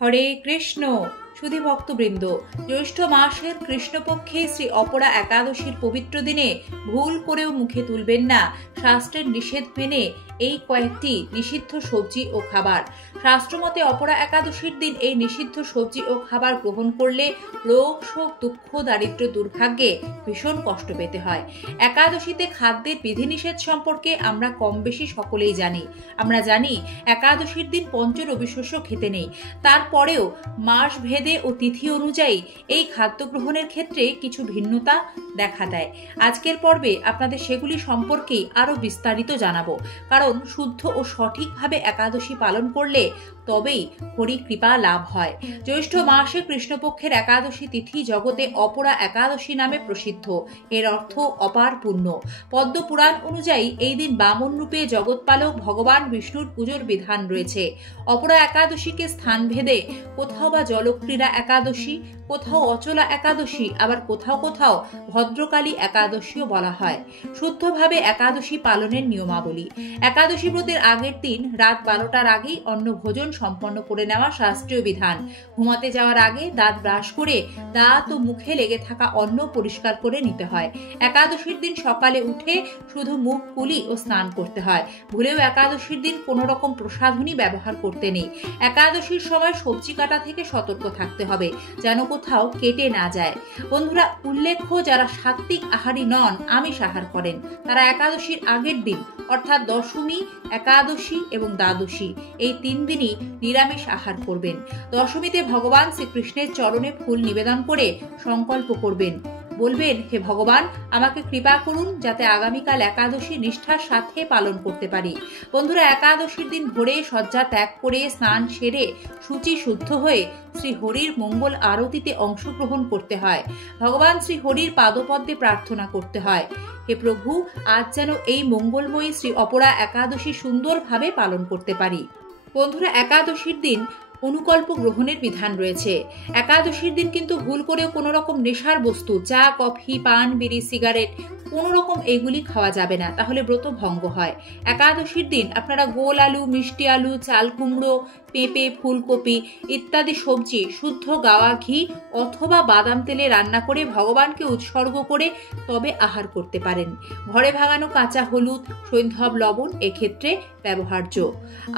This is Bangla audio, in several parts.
হরে কৃষ্ণ। সুধী ভক্তবৃন্দ, জ্যৈষ্ঠ মাসের কৃষ্ণপক্ষে শ্রী অপরা একাদশীর পবিত্র দিনে ভুল করেও মুখে তুলবেন না শাস্ত্রের নিষেধ মেনে এই কয়েকটি নিষিদ্ধ সবজি ও খাবার। শাস্ত্রমতে অপরা একাদশীর দিন এই নিষিদ্ধ সবজি ও খাবার গ্রহণ করলে রোগ শোক দুঃখ দারিদ্র দুর্ভাগ্যে ভীষণ কষ্ট পেতে হয়। একাদশীতে খাদ্যের বিধিনিষেধ সম্পর্কে আমরা কম বেশি সকলেই জানি। আমরা জানি একাদশীর দিন পঞ্চরবি শস্য খেতে নেই। তারপরেও মাস ভেদে ও তিথি অনুযায়ী এই খাদ্য গ্রহণের ক্ষেত্রে কিছু ভিন্নতা দেখা দেয়। আজকের পর্বে আপনাদের সেগুলি সম্পর্কেই আরো বিস্তারিত জানাবো, কারণ শুদ্ধ ও সঠিকভাবে একাদশী পালন করলে তবেই হরি কৃপা লাভ হয়। জ্যৈষ্ঠ মাসে কৃষ্ণপক্ষের একাদশী তিথি জগতে অপরা একাদশী নামে প্রসিদ্ধ। এর অর্থ অপার পুণ্য। পদ্ম পুরাণ অনুযায়ী এই দিন বামন রূপে জগৎপালক ভগবান বিষ্ণুর পুজোর বিধান রয়েছে। অপরা একাদশীকে স্থান ভেদে কোথাও বা জলক্রীড়া একাদশী, কোথাও অচলা একাদশী, আবার কোথাও কোথাও ভদ্রকালী একাদশীও বলা হয়। শুদ্ধভাবে একাদশী পালনের নিয়মাবলী। একাদশী ব্রতের আগের দিন রাত 12টার আগেই অন্ন ভোজন সম্পন্ন করে নেওয়া শাস্ত্রীয় বিধান। ঘুমাতে যাওয়ার আগে দাঁত ব্রাশ করে দাঁত ও মুখে লেগে থাকা অন্ন পরিষ্কার করে নিতে হয়। একাদশীর দিন সকালে উঠে শুধু মুখ কুলি ও স্নান করতে হয়। ভুলেও একাদশীর দিন কোনো রকম প্রসাধনী ব্যবহার করতে নেই। একাদশীর সময় সবজি কাটা থেকে সতর্ক থাকতে হবে, যেন কোথাও কেটে না যায়। বন্ধুরা, উল্লেখ্য যারা সাত্ত্বিক আহারী নন, আমিষ আহার করেন, তারা একাদশীর আগের দিন অর্থাৎ দশমী, একাদশী এবং দ্বাদশী এই 3 দিনই নিরামিষ আহার করবেন। দশমীতে ভগবান শ্রীকৃষ্ণের চরণে ফুল নিবেদন করে সংকল্প করবেন, বলবেন, হে ভগবান, আমাকে কৃপা করুন যাতে আগামীকাল একাদশী নিষ্ঠার সাথে পালন করতে পারি। বন্ধুরা, একাদশীর দিন ভোরে শয্যা ত্যাগ করে স্নান সেরে শুচি শুদ্ধ হয়ে শ্রী হরির মঙ্গল আরতিতে অংশগ্রহণ করতে হয়। ভগবান শ্রী হরির পাদপদ্মে প্রার্থনা করতে হয়, হে প্রভু, আজ যেন এই মঙ্গলময়ী শ্রী অপরা একাদশী সুন্দরভাবে পালন করতে পারি। বন্ধুরা, একাদশীর দিন অনুকল্প গ্রহণের বিধান রয়েছে। একাদশীর দিন কিন্তু ভুল করেও কোনো রকম নেশার বস্তু, চা, কফি, পান, বিড়ি, সিগারেট কোনো রকম এগুলি খাওয়া যাবে না, তাহলে ব্রত ভঙ্গ হয়। একাদশীর দিন আপনারা গোল আলু, মিষ্টি আলু, চাল কুমড়ো, পেঁপে, ফুলকপি ইত্যাদি সবজি শুদ্ধ গাওয়া ঘি অথবা বাদাম তেলে রান্না করে ভগবানকে উৎসর্গ করে তবে আহার করতে পারেন। ঘরে ভাঙানো কাঁচা হলুদ, সৈন্ধব লবণ এক্ষেত্রে ব্যবহার্য।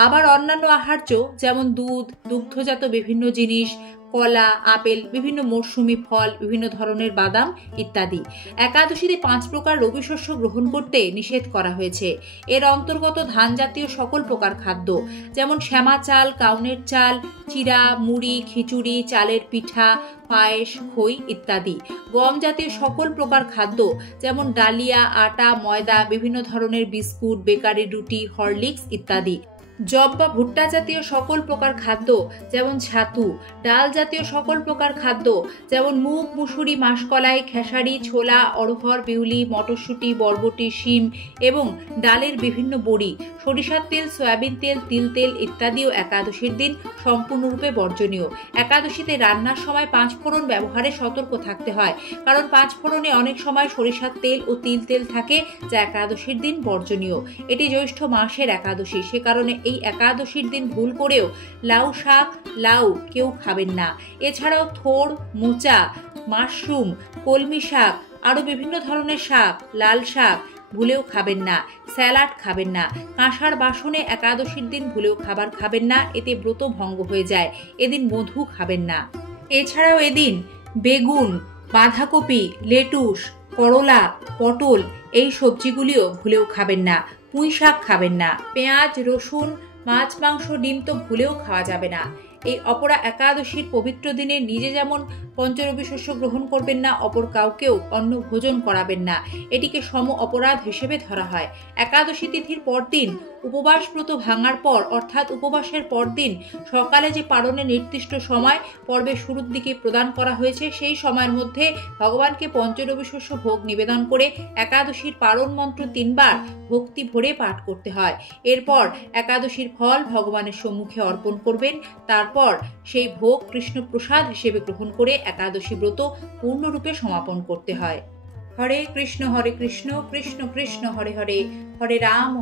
আবার অন্যান্য আহার্য যেমন দুধ, দুগ্ধজাত বিভিন্ন জিনিস, কলা, আপেল, বিভিন্ন মৌসুমী ফল, বিভিন্ন ধরনের বাদাম ইত্যাদি। একাদশীতে 5 প্রকার রবি শস্য গ্রহণ করতে নিষেধ করা হয়েছে। এর অন্তর্গত ধান জাতীয় সকল প্রকার খাদ্য, যেমন শ্যামা চাল, কাউনের চাল, চিড়া, মুড়ি, খিচুড়ি, চালের পিঠা, পায়েস, খই ইত্যাদি। গম জাতীয় সকল প্রকার খাদ্য, যেমন ডালিয়া, আটা, ময়দা, বিভিন্ন ধরনের বিস্কুট, বেকারি রুটি, হরলিক্স ইত্যাদি। জব বা ভুট্টা জাতীয় সকল প্রকার খাদ্য, যেমন ছাতু। ডাল জাতীয় সকল প্রকার খাদ্য, যেমন মুগ, মুসুরি, মাসকলাই, খেসারি, ছোলা, অড়হর, বিউলি, মটরশুঁটি, বরবটি, শিম এবং ডালের বিভিন্ন বড়ি, সরিষার তেল, সয়াবিন তেল, তিল তেল ইত্যাদিও একাদশীর দিন সম্পূর্ণরূপে বর্জনীয়। একাদশীতে রান্নার সময় 5 ফোড়ন ব্যবহারে সতর্ক থাকতে হয়, কারণ 5 ফোড়নে অনেক সময় সরিষার তেল ও তিল তেল থাকে, যা একাদশীর দিন বর্জনীয়। এটি জ্যৈষ্ঠ মাসের একাদশী, সে কারণে এই একাদশীর দিন ভুল করেও লাউ শাক, লাউ কেউ খাবেন না। এছাড়াও থোড়, মোচা, মাশরুম, কলমি শাক, আরো বিভিন্ন ধরনের শাক, লাল শাক ভুলেও খাবেন না। স্যালাড খাবেন না। কাঁসার বাসনে একাদশীর দিন ভুলেও খাবার খাবেন না, এতে ব্রত ভঙ্গ হয়ে যায়। এদিন মধু খাবেন না। এছাড়াও এদিন বেগুন, বাঁধাকপি, লেটুস, করলা, পটল এই সবজিগুলিও ভুলেও খাবেন না। পুঁই শাক খাবেন না। পেঁয়াজ, রসুন, মাছ, মাংস, ডিম তো ভুলেও খাওয়া যাবে না। এই অপরা একাদশীর পবিত্র দিনে নিজে যেমন পঞ্চরবি শস্য গ্রহণ করবেন না, অপর কাউকেও অন্ন ভোজন করাবেন না। এটিকে সম অপরাধ হিসেবে ধরা হয়। একাদশী তিথির পরদিন উপবাস ব্রত ভাঙার পর, অর্থাৎ উপবাসের পরদিন সকালে যে পারণের নির্দিষ্ট সময় পর্বের শুরুর দিকে প্রদান করা হয়েছে, সেই সময়ের মধ্যে ভগবানকে পঞ্চরবি শস্য ভোগ নিবেদন করে একাদশীর পারণ মন্ত্র 3 বার ভক্তি ভরে পাঠ করতে হয়। এরপর একাদশীর ফল ভগবানের সম্মুখে অর্পণ করবেন। তারপর সেই ভোগ কৃষ্ণ প্রসাদ হিসেবে গ্রহণ করে একাদশী ব্রত পূর্ণরূপে সমাপন করতে হয়। হরে কৃষ্ণ কৃষ্ণ কৃষ্ণ হরে হরে, হরে রাম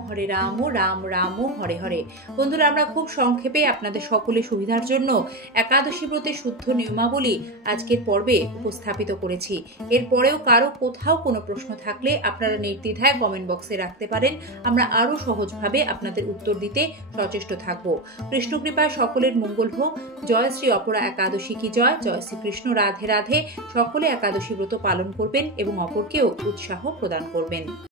রাম রাম হরে হরে। বন্ধুরা, আমরা খুব সংক্ষেপে আপনাদের সকলের সুবিধার জন্য একাদশী ব্রতের শুদ্ধ নিয়মাবলী আজকের পর্বে উপস্থাপিত করেছি। এরপরেও কারো কোথাও কোনো প্রশ্ন থাকলে আপনারা নির্দ্বিধায় কমেন্ট বক্সে রাখতে পারেন। আমরা আরো সহজভাবে আপনাদের উত্তর দিতে সচেষ্ট থাকব। কৃষ্ণ কৃপায় সকলের মঙ্গল হোক। জয় শ্রী অপরা একাদশী কি জয়। জয় শ্রীকৃষ্ণ। রাধে রাধে। সকলে একাদশী ব্রত পালন করবেন এবং অপরকেও উৎসাহ প্রদান করবেন।